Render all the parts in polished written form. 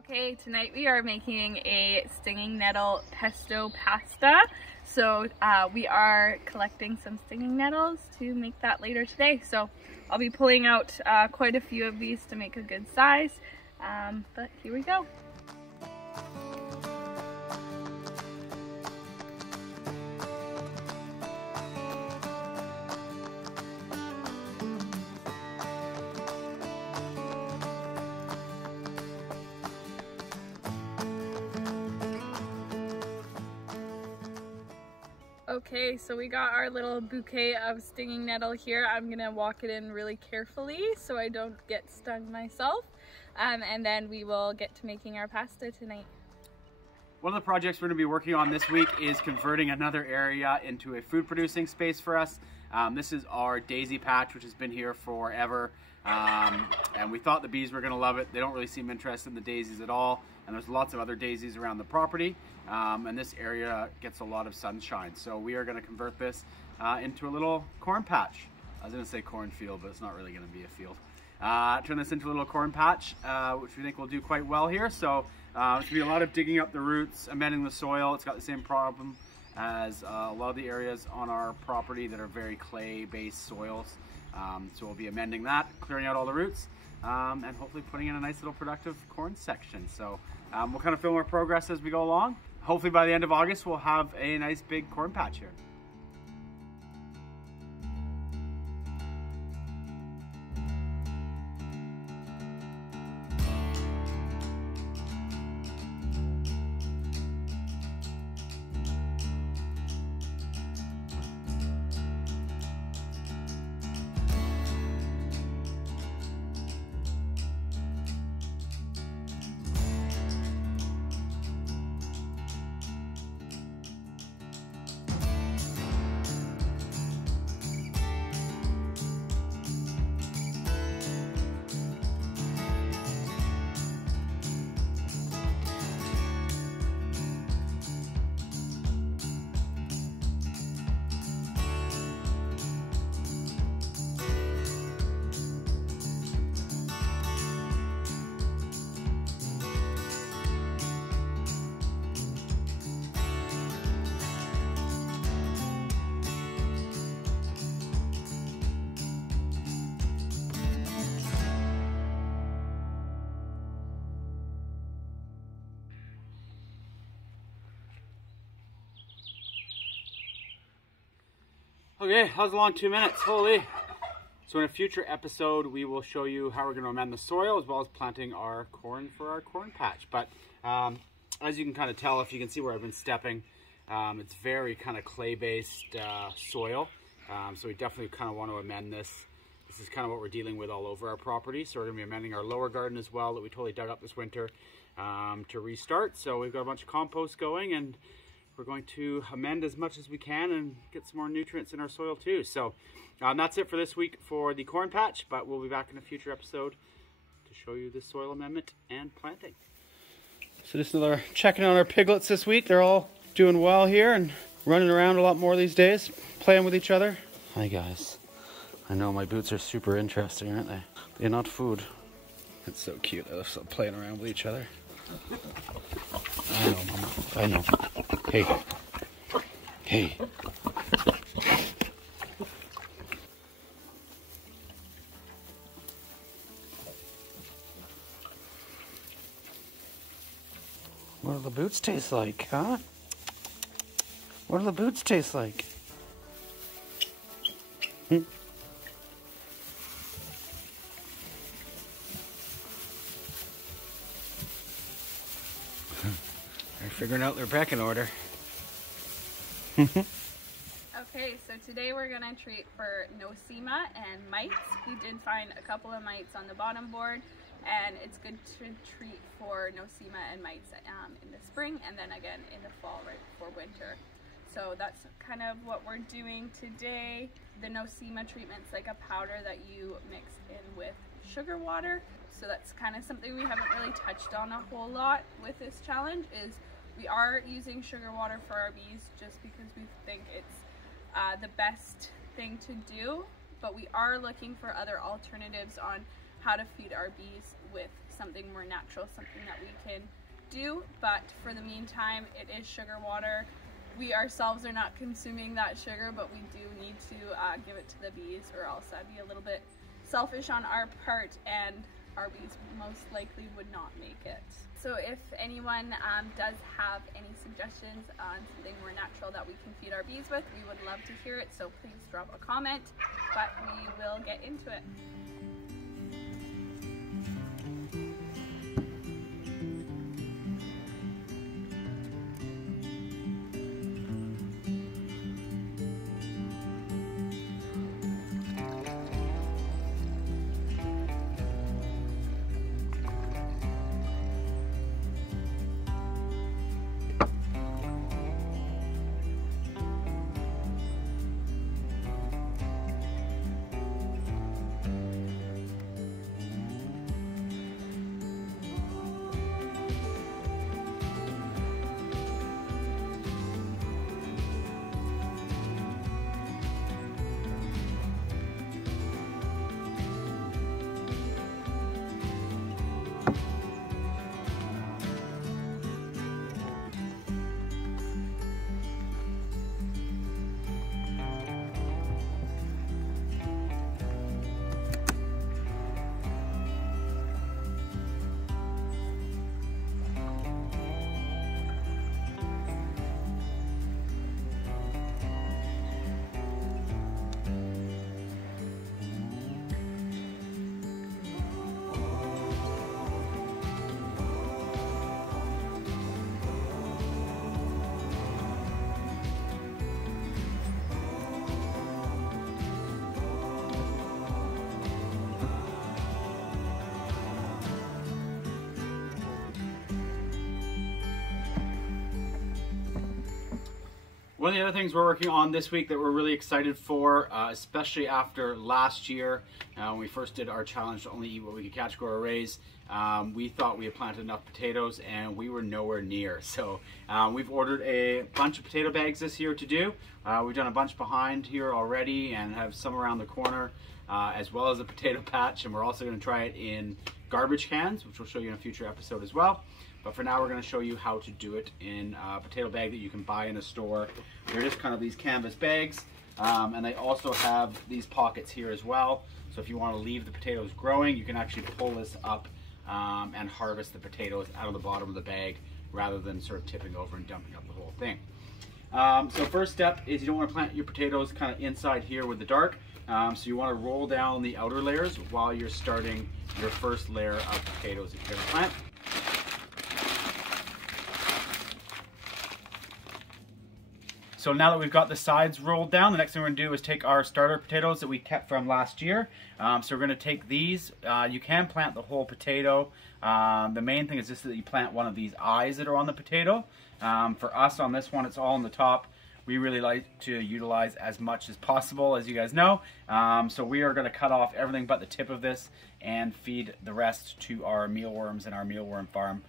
Okay, tonight we are making a Stinging Nettle Pesto Pasta. So we are collecting some stinging nettles to make that later today. So I'll be pulling out quite a few of these to make a good size, but here we go. Okay, so we got our little bouquet of stinging nettle here. I'm gonna walk it in really carefully so I don't get stung myself. And then we will get to making our pasta tonight. One of the projects we're going to be working on this week is converting another area into a food producing space for us. This is our daisy patch, which has been here forever. And we thought the bees were going to love it. They don't really seem interested in the daisies at all. And there's lots of other daisies around the property. And this area gets a lot of sunshine. So we are going to convert this into a little corn patch. I was going to say cornfield, but it's not really going to be a field. Turn this into a little corn patch, which we think will do quite well here. So it's going to be a lot of digging up the roots, amending the soil. It's got the same problem as a lot of the areas on our property that are very clay-based soils. So we'll be amending that, clearing out all the roots, and hopefully putting in a nice little productive corn section. So we'll kind of film our progress as we go along. Hopefully by the end of August, we'll have a nice big corn patch here. Okay, that was a long 2 minutes, holy. So in a future episode, we will show you how we're going to amend the soil as well as planting our corn for our corn patch. But as you can kind of tell, if you can see where I've been stepping, it's very kind of clay-based soil. So we definitely kind of want to amend this. This is kind of what we're dealing with all over our property. So we're going to be amending our lower garden as well that we totally dug up this winter to restart. So we've got a bunch of compost going, and we're going to amend as much as we can and get some more nutrients in our soil too. So that's it for this week for the corn patch, but we'll be back in a future episode to show you the soil amendment and planting. So just another checking on our piglets this week. They're all doing well here and running around a lot more these days, playing with each other. Hi guys. I know my boots are super interesting, aren't they? They're not food. It's so cute. They're still playing around with each other. I know, Mama. I know. Hey. Hey. What do the boots taste like, huh? What do the boots taste like? Hmm? They're figuring out their pecking order. Okay, so today we're gonna treat for Nosema and mites. We did find a couple of mites on the bottom board, and it's good to treat for Nosema and mites in the spring and then again in the fall right before winter. So that's kind of what we're doing today. The Nosema treatment's like a powder that you mix in with sugar water. So that's kind of something we haven't really touched on a whole lot with this challenge. Is we are using sugar water for our bees just because we think it's the best thing to do, but we are looking for other alternatives on how to feed our bees with something more natural, something that we can do. But for the meantime, it is sugar water. We ourselves are not consuming that sugar, but we do need to give it to the bees, or else that'd be a little bit selfish on our part, and our bees most likely would not make it. So if anyone does have any suggestions on something more natural that we can feed our bees with, we would love to hear it, so please drop a comment, but we will get into it. One of the other things we're working on this week that we're really excited for, especially after last year when we first did our challenge to only eat what we could catch, grow, or raise, we thought we had planted enough potatoes and we were nowhere near. So we've ordered a bunch of potato bags this year to do. We've done a bunch behind here already and have some around the corner, as well as a potato patch, and we're also going to try it in garbage cans, which we'll show you in a future episode as well. But for now, we're going to show you how to do it in a potato bag that you can buy in a store. They're just kind of these canvas bags, and they also have these pockets here as well. So if you want to leave the potatoes growing, you can actually pull this up and harvest the potatoes out of the bottom of the bag rather than sort of tipping over and dumping up the whole thing. So first step is you don't want to plant your potatoes kind of inside here with the dark. So you want to roll down the outer layers while you're starting your first layer of potatoes that you're going to plant. So now that we've got the sides rolled down, the next thing we're going to do is take our starter potatoes that we kept from last year. So we're going to take these. You can plant the whole potato. The main thing is just that you plant one of these eyes that are on the potato. For us on this one, it's all on the top. We really like to utilize as much as possible, as you guys know. So we are going to cut off everything but the tip of this and feed the rest to our mealworms in our mealworm farm,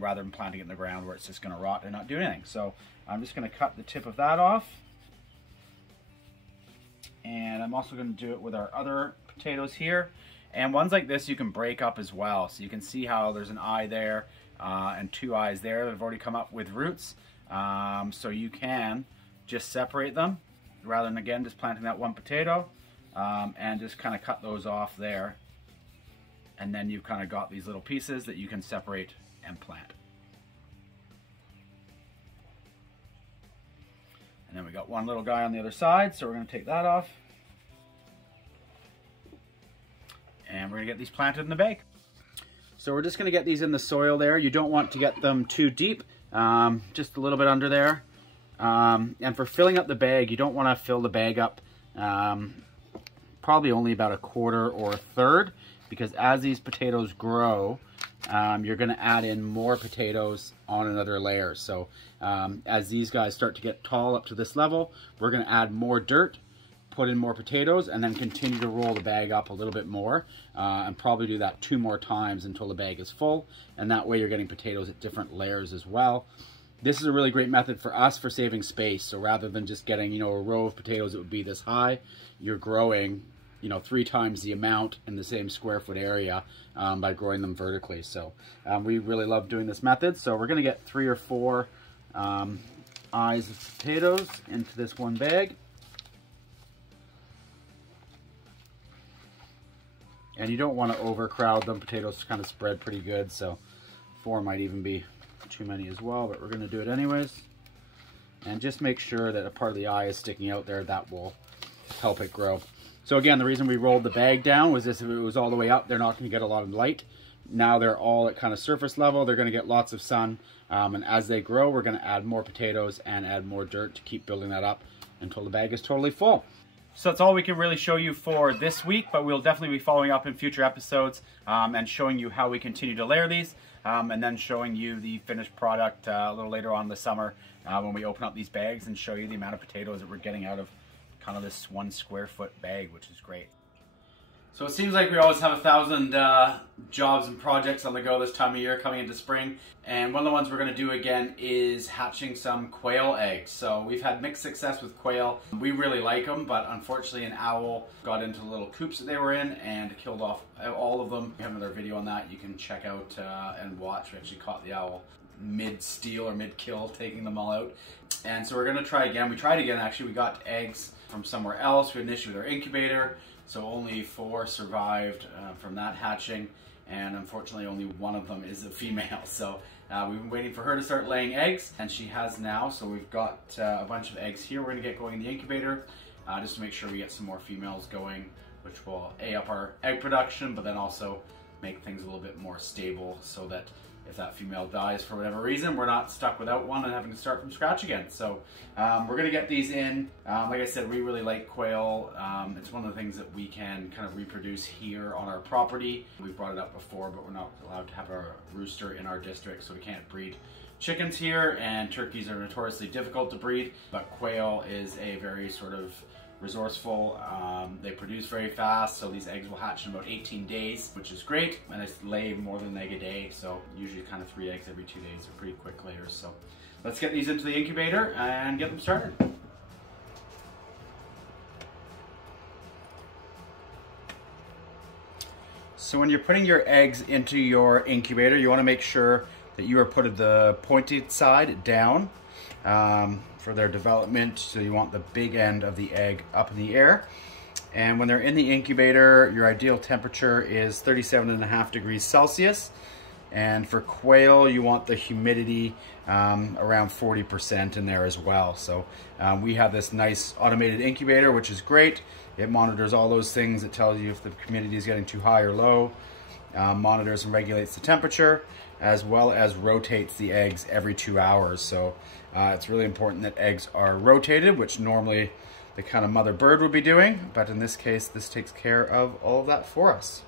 rather than planting it in the ground where it's just going to rot and not do anything. So I'm just going to cut the tip of that off. And I'm also going to do it with our other potatoes here. And ones like this you can break up as well. So you can see how there's an eye there and two eyes there that have already come up with roots. So you can just separate them rather than, again, just planting that one potato, and just kind of cut those off there. And then you've kind of got these little pieces that you can separate and plant. And then we got one little guy on the other side, so we're going to take that off. And we're going to get these planted in the bag. So we're just going to get these in the soil there. You don't want to get them too deep, just a little bit under there. And for filling up the bag, you don't want to fill the bag up probably only about a quarter or a third, because as these potatoes grow, you're going to add in more potatoes on another layer. So as these guys start to get tall up to this level, we're going to add more dirt, put in more potatoes, and then continue to roll the bag up a little bit more, and probably do that 2 more times until the bag is full. And that way you're getting potatoes at different layers as well. This is a really great method for us for saving space. So rather than just getting, you know, a row of potatoes that would be this high, you're growing you know, 3 times the amount in the same square foot area by growing them vertically. So we really love doing this method. So we're going to get 3 or 4 eyes of potatoes into this one bag. And you don't want to overcrowd them. Potatoes kind of spread pretty good, so 4 might even be too many as well, but we're going to do it anyways. And just make sure that a part of the eye is sticking out there. That will help it grow. So again, the reason we rolled the bag down was this: if it was all the way up, they're not going to get a lot of light. Now they're all at kind of surface level. They're going to get lots of sun. And as they grow, we're going to add more potatoes and add more dirt to keep building that up until the bag is totally full. So that's all we can really show you for this week, but we'll definitely be following up in future episodes and showing you how we continue to layer these, and then showing you the finished product a little later on in the summer when we open up these bags and show you the amount of potatoes that we're getting out of kind of this 1 square foot bag, which is great. So it seems like we always have 1,000 jobs and projects on the go this time of year coming into spring. And one of the ones we're going to do again is hatching some quail eggs. So we've had mixed success with quail. We really like them, but unfortunately an owl got into the little coops that they were in and killed off all of them. We have another video on that you can check out and watch. We actually caught the owl mid-steal or mid-kill, taking them all out. And so we're going to try again. We tried again, actually. We got eggs from somewhere else. We had an issue with our incubator. So only 4 survived from that hatching, and unfortunately only one of them is a female. So we've been waiting for her to start laying eggs, and she has now. So we've got a bunch of eggs here we're going to get going in the incubator just to make sure we get some more females going, which will up our egg production, but then also make things a little bit more stable so that if that female dies for whatever reason, we're not stuck without one and having to start from scratch again. So we're going to get these in. Like I said, we really like quail. It's one of the things that we can kind of reproduce here on our property. We've brought it up before, but we're not allowed to have a rooster in our district, so we can't breed chickens here, and turkeys are notoriously difficult to breed, but quail is a very sort of resourceful. They produce very fast, so these eggs will hatch in about 18 days, which is great, and they lay more than an egg a day, so usually kind of 3 eggs every 2 days are pretty quick layers. So let's get these into the incubator and get them started. So when you're putting your eggs into your incubator, you want to make sure that you are putting the pointed side down for their development. So you want the big end of the egg up in the air. And when they're in the incubator, your ideal temperature is 37.5 degrees Celsius. And for quail, you want the humidity around 40% in there as well. So we have this nice automated incubator, which is great. It monitors all those things. It tells you if the humidity is getting too high or low, monitors and regulates the temperature, as well as rotates the eggs every 2 hours. So it's really important that eggs are rotated, which normally the kind of mother bird would be doing, but in this case, this takes care of all of that for us.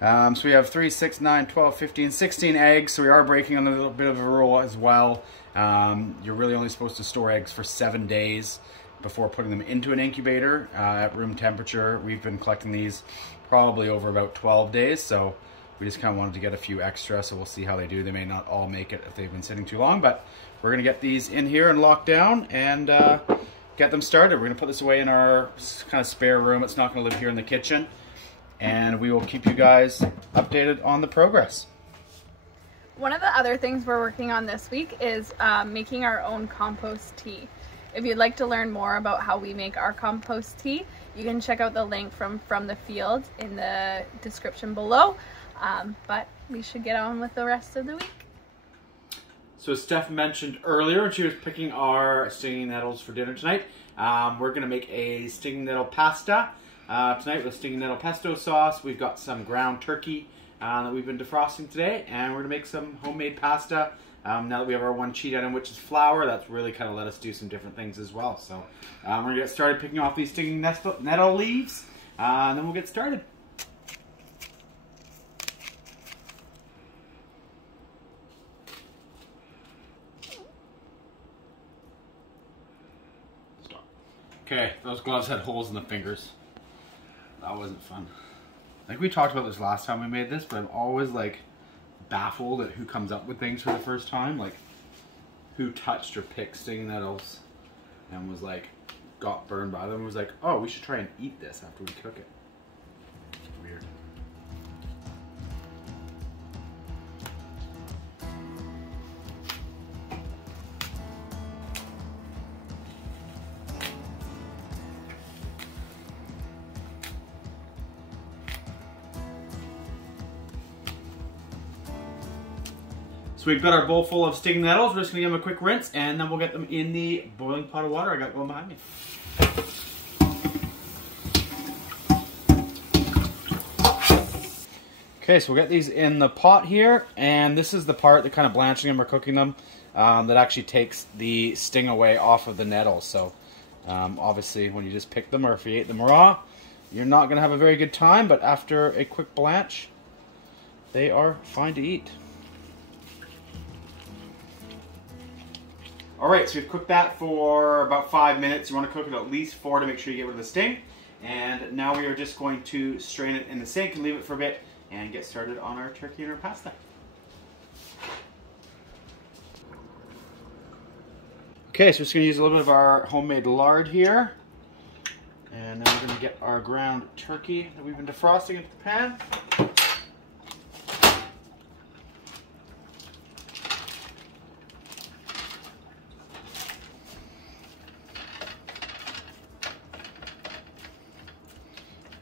So we have 3, 6, 9, 12, 15, 16 eggs, so we are breaking on a little bit of a rule as well. You're really only supposed to store eggs for 7 days before putting them into an incubator at room temperature. We've been collecting these probably over about 12 days, so we just kind of wanted to get a few extra, so we'll see how they do. They may not all make it if they've been sitting too long, but we're going to get these in here and locked down and get them started. We're going to put this away in our kind of spare room. It's not going to live here in the kitchen, and we will keep you guys updated on the progress. One of the other things we're working on this week is making our own compost tea. If you'd like to learn more about how we make our compost tea, you can check out the link from the field in the description below. But we should get on with the rest of the week. So as Steph mentioned earlier, when she was picking our stinging nettles for dinner tonight, we're going to make a stinging nettle pasta tonight with stinging nettle pesto sauce. We've got some ground turkey that we've been defrosting today, and we're going to make some homemade pasta. Now that we have our one cheat item, which is flour, that's really kind of let us do some different things as well. So we're going to get started picking off these stinging nettle leaves, and then we'll get started. Okay, those gloves had holes in the fingers. That wasn't fun. I think we talked about this last time we made this, but I'm always like baffled at who comes up with things for the first time. Like who touched or picked stinging nettles and was like, got burned by them and was like, oh, we should try and eat this after we cook it. Weird. So we've got our bowl full of stinging nettles. We're just gonna give them a quick rinse and then we'll get them in the boiling pot of water I got going behind me. Okay, so we'll get these in the pot here, and this is the part that kind of blanching them or cooking them that actually takes the sting away off of the nettles. So obviously when you just pick them or if you ate them raw, you're not gonna have a very good time, but after a quick blanch, they are fine to eat. Alright, so we've cooked that for about 5 minutes. You want to cook it at least 4 to make sure you get rid of the sting. And now we are just going to strain it in the sink and leave it for a bit and get started on our turkey and our pasta. Okay, so we're just going to use a little bit of our homemade lard here. And then we're going to get our ground turkey that we've been defrosting into the pan.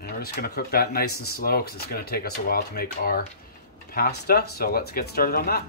And we're just going to cook that nice and slow because it's going to take us a while to make our pasta. So let's get started on that.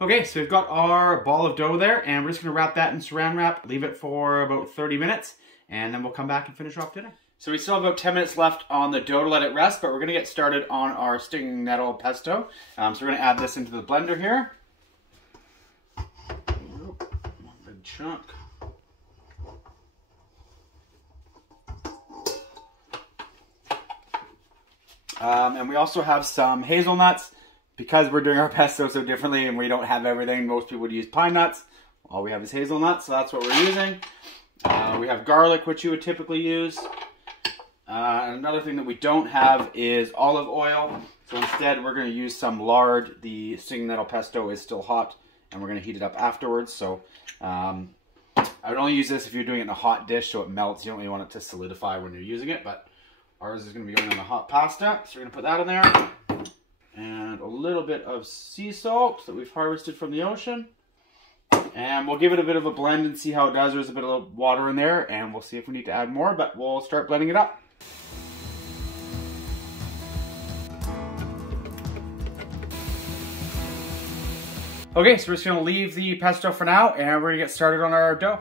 Okay, so we've got our ball of dough there, and we're just going to wrap that in saran wrap, leave it for about 30 minutes, and then we'll come back and finish off dinner. So we still have about 10 minutes left on the dough to let it rest, but we're going to get started on our stinging nettle pesto. So we're going to add this into the blender here. One big chunk. And we also have some hazelnuts. Because we're doing our pesto so differently and we don't have everything, most people would use pine nuts. All we have is hazelnuts, so that's what we're using. We have garlic, which you would typically use. And another thing that we don't have is olive oil. So instead, we're going to use some lard. The stinging nettle pesto is still hot, and we're going to heat it up afterwards. So I would only use this if you're doing it in a hot dish so it melts. You don't really want it to solidify when you're using it, but ours is going to be going in the hot pasta. So we're going to put that in there. And a little bit of sea salt that we've harvested from the ocean. And we'll give it a bit of a blend and see how it does. There's a bit of water in there, and we'll see if we need to add more, but we'll start blending it up. Okay, so we're just gonna leave the pesto for now, and we're gonna get started on our dough.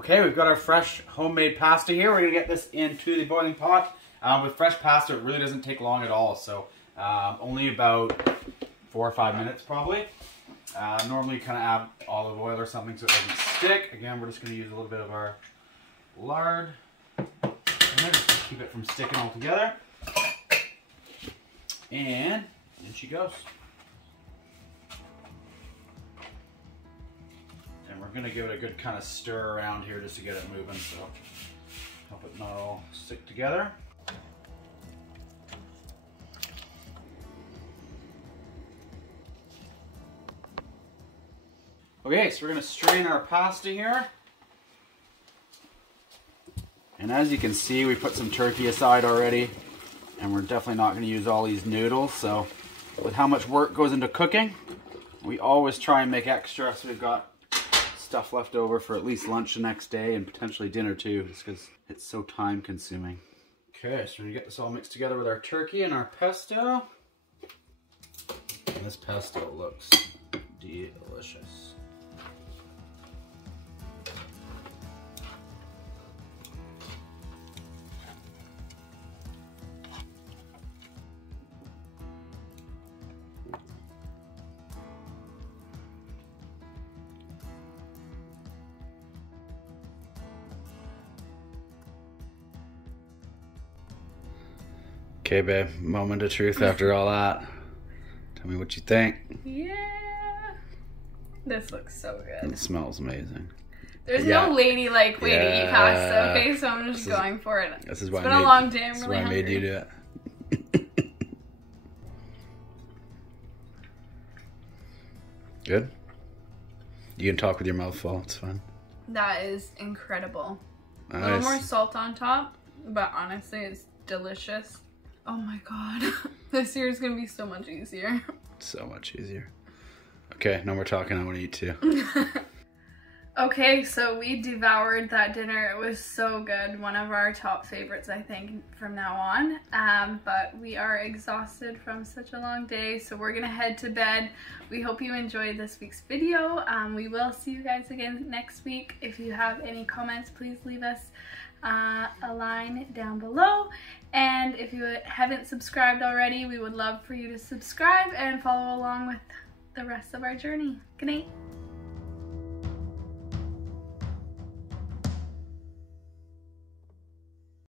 Okay, we've got our fresh homemade pasta here. We're gonna get this into the boiling pot. With fresh pasta, it really doesn't take long at all, so only about 4 or 5 minutes probably. Normally you kind of add olive oil or something so it doesn't stick. Again, we're just gonna use a little bit of our lard in there just to keep it from sticking all together. And in she goes. And we're gonna give it a good kind of stir around here just to get it moving, so help it not all stick together. Okay, so we're gonna strain our pasta here. And as you can see, we put some turkey aside already, and we're definitely not gonna use all these noodles. So with how much work goes into cooking, we always try and make extra so we've got stuff left over for at least lunch the next day and potentially dinner too, just because it's so time consuming. Okay, so we're gonna get this all mixed together with our turkey and our pesto. And this pesto looks delicious. Okay, babe, moment of truth after all that. Tell me what you think. Yeah. This looks so good. It smells amazing. There's no ladylike way to eat pasta, okay? So I'm just going for it. This is why it's been a long day. I'm this really is why hungry. I made you do it. Good? You can talk with your mouth full, it's fun. That is incredible. Nice. A little more salt on top, but honestly, it's delicious. Oh my god. This year is going to be so much easier. So much easier. Okay, no more talking. I want to eat too. Okay, so we devoured that dinner. It was so good. One of our top favorites, I think, from now on. But we are exhausted from such a long day, so we're going to head to bed. We hope you enjoyed this week's video. We will see you guys again next week. If you have any comments, please leave us a line down below. And if you haven't subscribed already, we would love for you to subscribe and follow along with the rest of our journey. Good night.